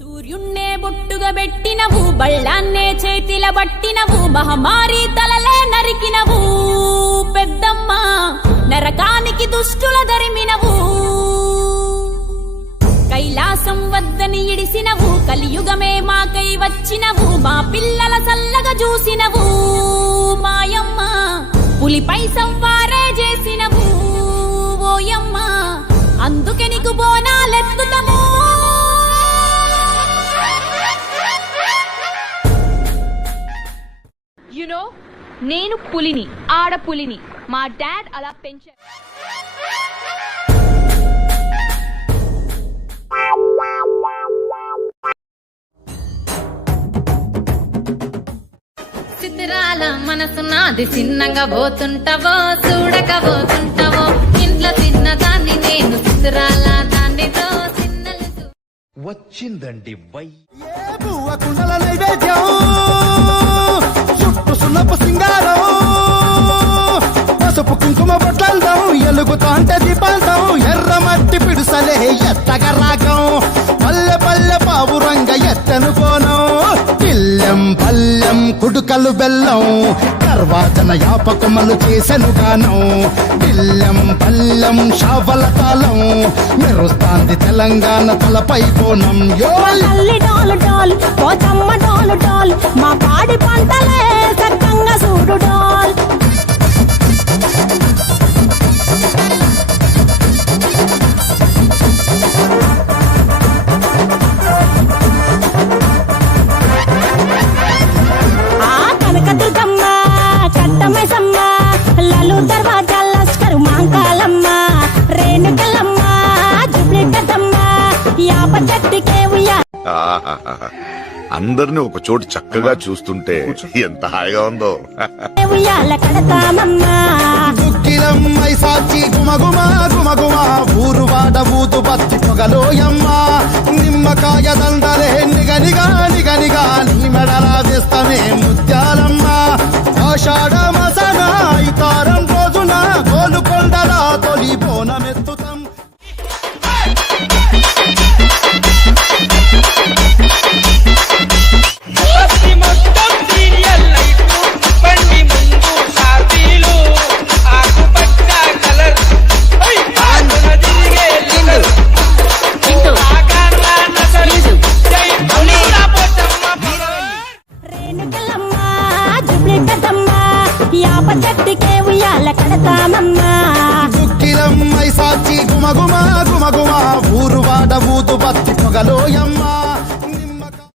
సూర్యున్నే బొట్టుగా పెట్టినవు, బళ్ళాన్నే చేతిల పట్టినవు, మహమారి తలలే నరికినవు పెద్దమ్మ, నరకానికి దుష్టుల దరిమినవు. కైలాసం వద్దని ఇడిసినవు, కలియుగమే మాకై వచ్చినవు, మా పిల్లల సల్లగా చూసినవు మాయమ్మ, పులిపై సవ్వారే చేసినవు ఓయమ్మ, అందుకే నీకు బోనాలెత్తుతము. యునో నేను పులిని, ఆడపులిని, మా డాడ్ అలా పెంచారు. చిత్రాల మనసు నాది, చిన్నగా పోతుంటావో చూడకపోతుంటావో, ఇంట్లో చిన్నదాన్ని నేను చిత్రాల దాన్నితో చిన్నలు వచ్చిందండి వై కుండల నైవేద్యం, చుట్టూ సున్నపు సింగారం, పసుపు కుంకుమ బొట్లందం, ఎలుగుతాంటే దీపాంతం, ఎర్ర మట్టి పిడుసలే ఎత్తగా రాగం, పల్లె పల్లె పావురంగ ఎత్తను కోనం, పిల్లెం పల్లెం కుడుకలు బెల్లం, తర్వాతన యాపకమలు చేసెను గానం, పిల్లెం పల్లెం షావల తాళం, మెరుస్తాంది తెలంగాణ తలపై కోణం. తల్లి డోలు డోల్, పోతమ్మ డోలు డోల్, మా పాడి పంటలే సక్కంగా చూడు డోల్. కనకదుర్గమ్మ, కట్టమైసమ్మ, లలు దర్వాజా లస్కరు మాంకాలమ్మ, రేణుకలమ్మ, జుబ్లికమ్మ, యాప చెట్టుకే ఉయ్యా. అందరిని ఒక చోటు చక్కగా చూస్తుంటే ఎంత హాయిగా ఉందో. ఉయ్యాల కడతామమ్మా, దుక్కిలమ్మై సాచి గుమగుమ గుమగుమ, ఊరు వాడ ఊదు బత్తి పొగలోయమ్మ, నిమ్మకాయ దండలే నిగనిగా నిగనిగా, నీ మెడలా వేస్తమే ముత్యాలమ్మ, ఆషాఢ మసన ఇతారం రోజున గోలుకొండల తొలి బోనమెత్తుతాం. రేణుకలమ్మ, జుబ్లికమ్మ, యాప చెట్టుకే ఉయ్యాల కడతామమ్మా, దుక్కిలమ్మై సాచి గుమగుమ గుమగుమ, ఊరు వాడ ఊదు బత్తి పొగలోయమ్మ.